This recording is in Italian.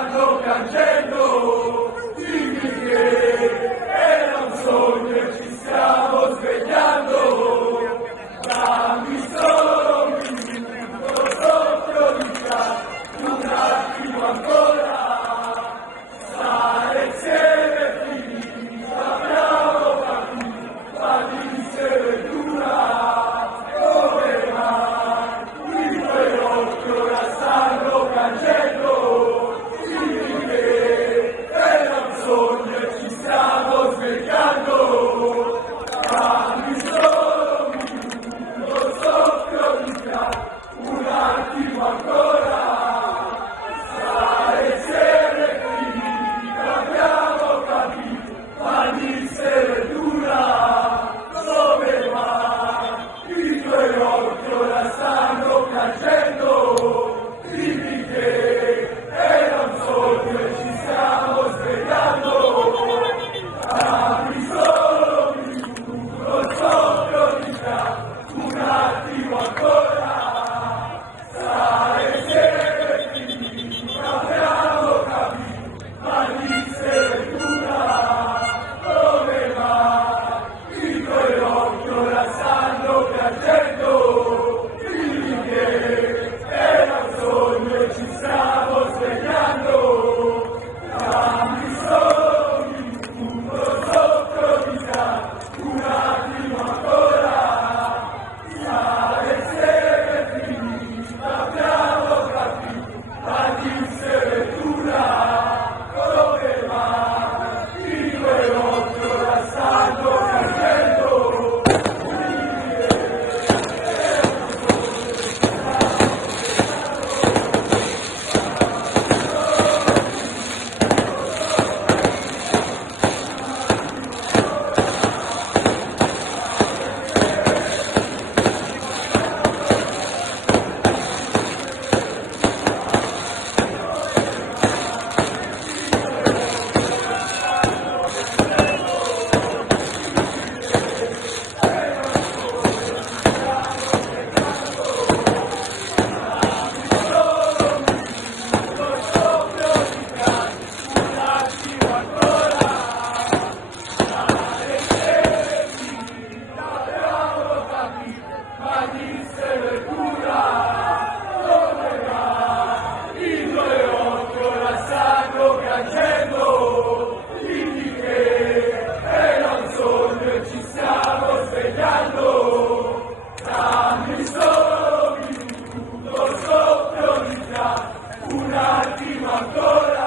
stanno piangendo, dimmi che era un sogno e ci stiamo svegliando, dammi solo un minuto sotto di te, un attimo ancora, stare insieme finita, abbiamo capito, la miseria è dura, come mai, i tuoi occhi ora stanno piangendo, dimmi che era un sogno e ci stiamo svegliando, dammi solo un minuto sotto di te, un attimo ancora, stare insieme finita, abbiamo capito, la miseria è dura, come mai, i tuoi occhi ora stanno piangendo, dimmi che era un sogno e ci stiamo svegliando, dammi solo un minuto sotto di te, un attimo ancora, stare insieme finita, abbiamo capito, la miseria è dura, come mai, i tuoi occhi ora stanno piangendo, dimmi che era un sogno e ci stiamo svegliando, dammi solo un minuto sotto di te, un attimo ancora, stare insieme finita, abbiamo capito, la miseria è dura, come mai, i tuoi occhi ora stanno piangendo, la miseria è dura, come mai, i tuoi occhi ora stanno piangendo, dimmi che era un sogno e ci stiamo svegliando, dammi solo un minuto sotto di te, un attimo ancora.